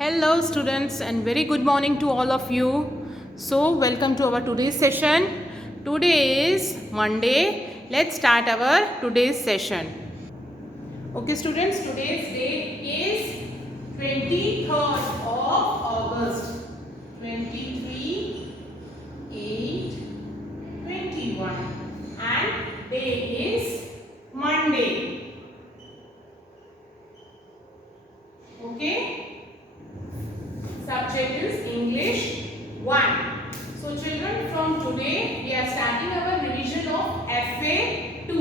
Hello students and very good morning to all of you. So welcome to our today's session. Today is Monday. Let's start our today's session. Okay students, today's date is 23rd of August 23, 8, 21 and day is Monday. Okay. Subject is English 1. So children, from today we are starting our revision of FA2.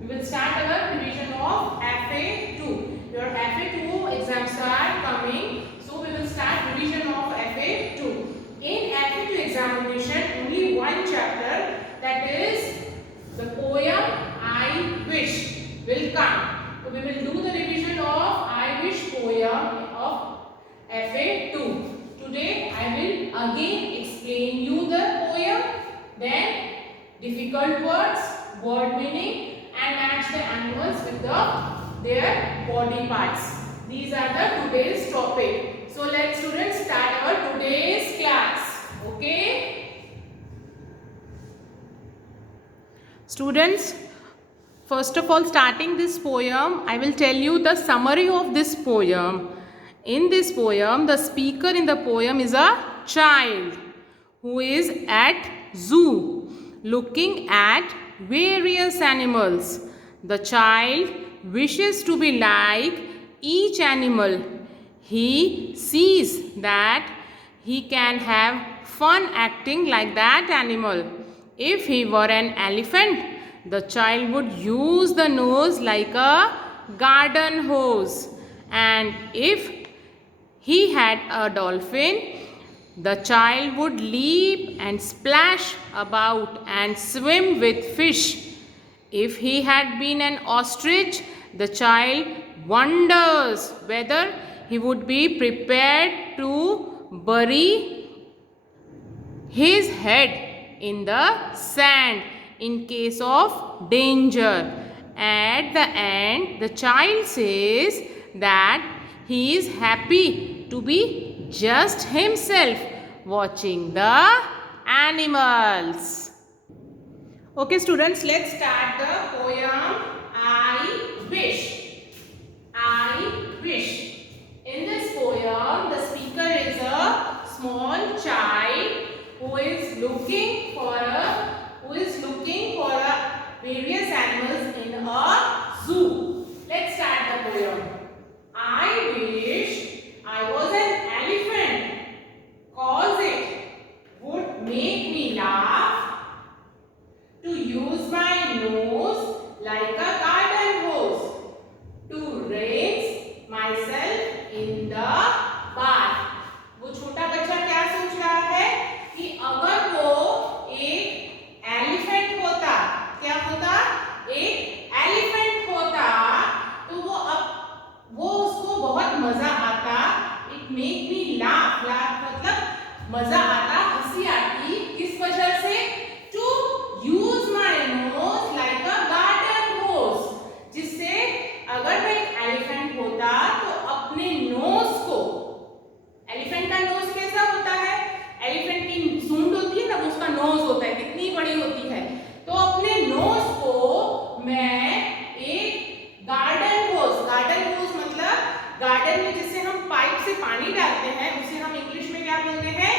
We will start our revision of FA2. Your FA2 exams are coming. So we will start revision of FA2. In FA2 examination, only one chapter, that is the poem I Wish, will come. So we will do the revision of I Wish poem of FA2. Today I will again explain you the poem, then difficult words, word meaning and match the animals with their body parts. These are the today's topic. So let's students start our today's class. Okay? Students, first of all, starting this poem, I will tell you the summary of this poem. In this poem, the speaker in the poem is a child who is at zoo looking at various animals. The child wishes to be like each animal. He sees that he can have fun acting like that animal. If he were an elephant, the child would use the nose like a garden hose. And if he had a dolphin, the child would leap and splash about and swim with fish. If he had been an ostrich, the child wonders whether he would be prepared to bury his head in the sand in case of danger. At the end, the child says that he is happy to be just himself watching the animals. Okay students, let's start the poem I Wish. I Wish. In this poem, the speaker is a small child who is looking for various animals in a zoo. Let's start the poem. I wish I was an elephant, cause it would make me laugh to use my nose like a garden hose to rinse myself in the bath. वो छोटा बच्चा क्या सोच रहा है कि अगर वो एक एलिफेंट होता, क्या होता? एक एलिफेंट होता तो वो उसको बहुत मजा आता. It make me laugh. Laugh मतलब मजा आता, हंसी आती. किस वजह से? To use my nose like a garden hose. जिससे अगर मैं एक एलिफेंट होता तो अपने नोज को, एलिफेंट का नोज कैसा होता है? एलिफेंट की सूंड होती है ना, उसका नोज होता है, कितनी बड़ी होती है. तो अपने नोज को मैं एक गार्डन होज मतलब गार्डन में जिससे हम पाइप से पानी डालते हैं, उसे हम इंग्लिश में क्या बोलते हैं?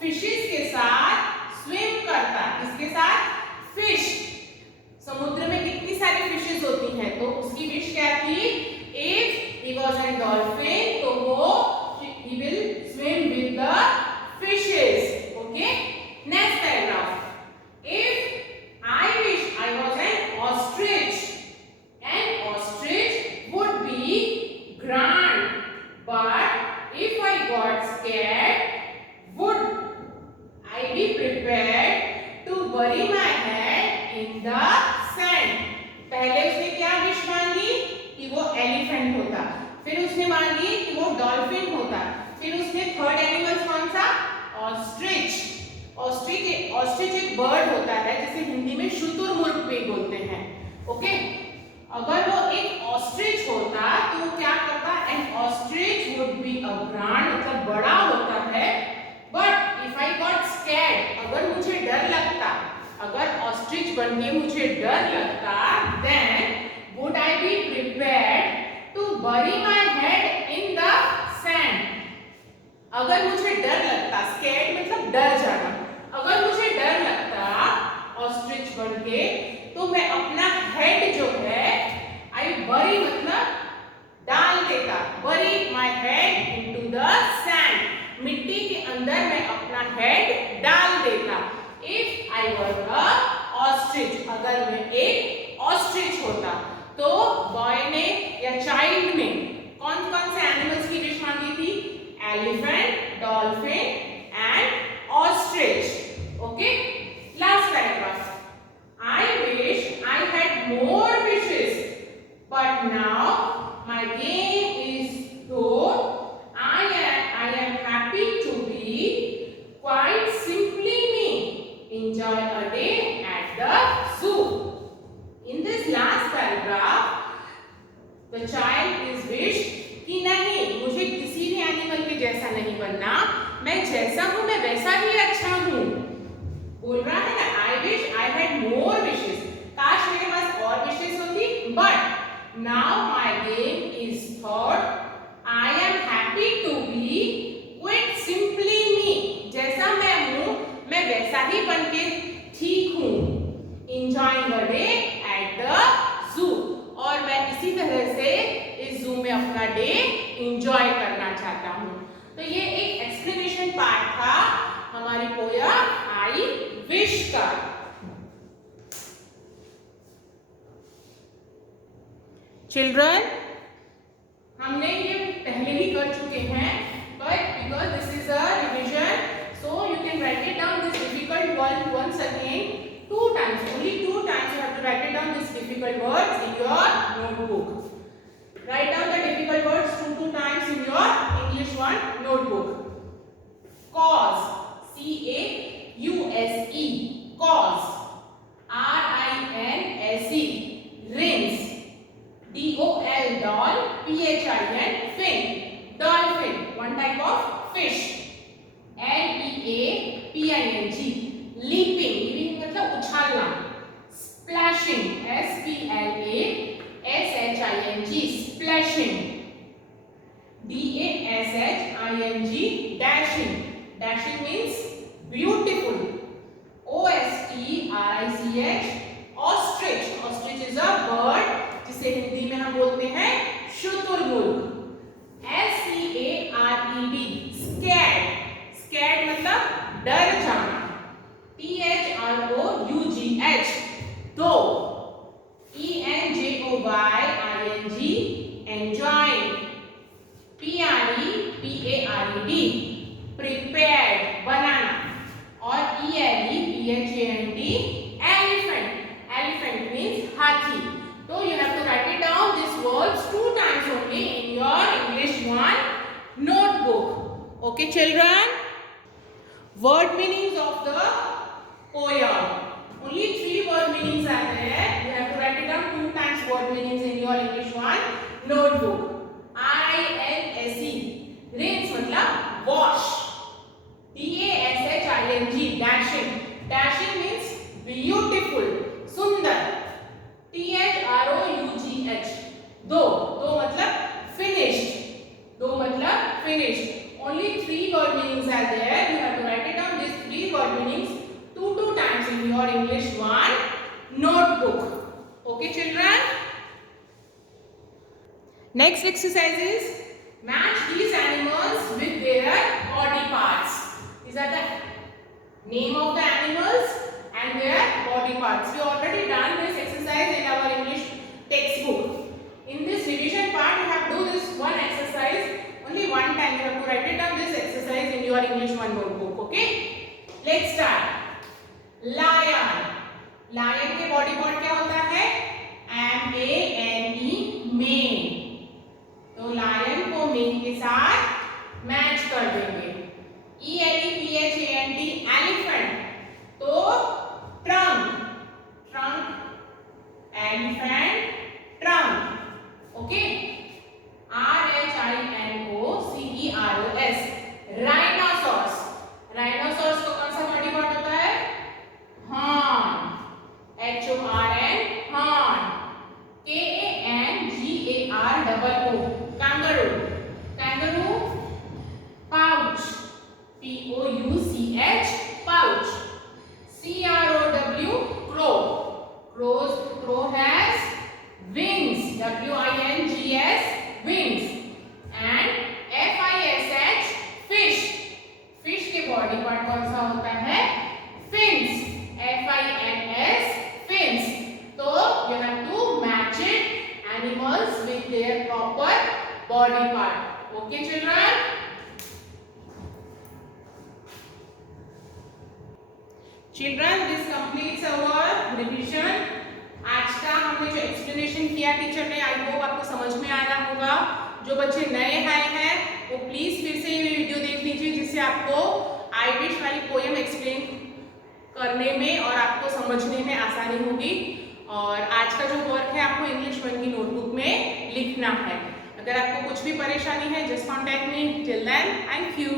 फिशेस के साथ स्विम करता। किसके साथ? फिश। समुद्र में कितनी सारी फिशेस होती हैं, तो उसकी विश क्या थी? If he was an dolphin, तो वो he will swim with the fishes. Okay, next paragraph. If I wish I was an ostrich, an ostrich would be grand, but if I got scared would I be prepared to bury my head in the sand. पहले उसने क्या wish मांगी? कि वो elephant होता। फिर उसने मांगी कि वो डॉल्फिन होता। फिर उसने थर्ड एनिमल कौन सा? ऑस्ट्रिच। ऑस्ट्रिच एक बर्ड होता है जिसे हिंदी में शुतुरमुर्ग भी बोलते हैं। ओके, अगर वो एक ऑस्ट्रिच होता तो वो क्या करता? N ostrich would be a grand, मतलब बड़ा होता है। But if I got scared, अगर मुझे डर लगता, अगर ऑस्ट्रिच बनके मुझे डर लगता, then would I be prepared to bury my head in the sand. अगर मुझे डर लगता, स्कैर्ड मतलब डर जाना, अगर मुझे डर लगता ऑस्ट्रिच बनके, तो मैं अपना हेड जो है, आई बरी मतलब डाल देता, बरी my head into the sand, मिट्टी के अंदर मैं अपना हेड डाल देता। If I were a ostrich, अगर मैं एक ऑस्ट्रिच होता। तो बॉय ने या चाइल्ड ने कौन कौन से एनिमल्स की विश मांगी थी? Elephant, dolphin and ostrich. Okay, last paragraph. I wish I had more wishes, but now my game is over. I am happy to be quite simply me, enjoy a day at the zoo. In this last paragraph, the child is wished कि नहीं, मुझे किसी भी animal के जैसा नहीं बनना, मैं जैसा हूं मैं वैसा ही अच्छा हूं। बोल रहा है ना, I wish I had more wishes, काश मेरे पास और विशेस होती, but now my game is thought I am happy to be quit simply me, जैसा मैं हूं मैं वैसा ही बनके ठीक हूं। enjoying a day at the zoo, और मैं इसी तरह से इस जू में अपना डे एंजॉय करना चाहता हूँ। तो ये एक एक्सप्लेनेशन पार्ट था हमारी पोयम आई विश का। चिल्ड्रन, हमने ये पहले ही कर चुके हैं, but because this is a revision, so you can write it down this difficult word once again 2 times, only 2 times you have to write it down these difficult words in your notebook. Write down the difficult words 2 times in your English 1 notebook. Cause, C-A-U-S-E, cause. R-I-N-S-E, rinse. D-O-L, doll, P-H-I-N, fin, dolphin, one type of fish. L-E-A-P-I-N-G, leaping, leaping मतलब उछालना। splashing, S-P-L-A-S-H-I-N-G, splashing. D-A-S-H-I-N-G, dashing, dashing means beautiful. O-S-T-R-I-C-H, ostrich, ostrich is a bird जिसे हिंदी में हम बोलते हैं शुतुरमुर्ग। S-C-A-R-E-D, scared, scared मतलब डर जाना। T-H-R-O-U-G-H, though. E-N-J-O-Y-I-N-G, enjoying. P-R-E-P-A-R-E-D, prepared, बनाना। और E-L-E-P-H-A-N-T, elephant, elephant means हाथी। So you have to write it down these words 2 times only in your English 1 notebook. Okay, children? Word meanings of the poem. Only 3 word meanings are there. You have to write it down 2 times word meanings in your English 1 notebook. I-N-S-E, rinse मतलब wash. D-A-S-H-I-N-G, dashing, dashing means beautiful, सुंदर. T-H-R-O-U-G-H, though, though मतलब finished, though मतलब finished. Only 3 word meanings are there. You have to write it down Next exercise is match these animals with their body parts. These are the name of the animals and their body parts. We already done this exercise in our English textbook. In this revision part, you have to do this one exercise only one time. You have to write it down this exercise in your English 1 notebook. Okay? Let's start. Lion. Lion के body part क्या होता है? M-A-N-E, mane. तो lion को mane के साथ match कर देंगे. E-L-E-P-H-A-N-T, elephant. तो trunk. Trunk. Elephant. Trunk. Okay. R-H-I-N-O-C-E-R-O-S. Rhinoceros. Rhinoceros को कौन सा बॉडी पार्ट होता है? Horn. H-O-R-N, horn. K-A-N-G-A-R-O-O. Kangaroo. Kangaroo. Pouch. P-O-U-C-H, pouch. C-R-O-W, crow. Crow has wings. W-I-N-G-S, wings. And F-I-S-H, fish. Fish के body part कौन सा होता है? fins. F-I-N-S, fins. तो you have to match it animals with their proper body part. Okay, children? Children, this completes our revision. आज का हमने जो एक्सप्लेनेशन किया टीचर ने, आई होप आपको समझ में आया होगा. जो बच्चे नए आए हैं वो प्लीज फिर से ये वीडियो देख लीजिए, जिससे आपको आई विश वाली पोएम एक्सप्लेन करने में और आपको समझने में आसानी होगी. और आज का जो वर्क है आपको इंग्लिश 1 की नोटबुक में लिखना है. अगर आपको कुछ भी परेशानी है, just contact me. Till then, thank you.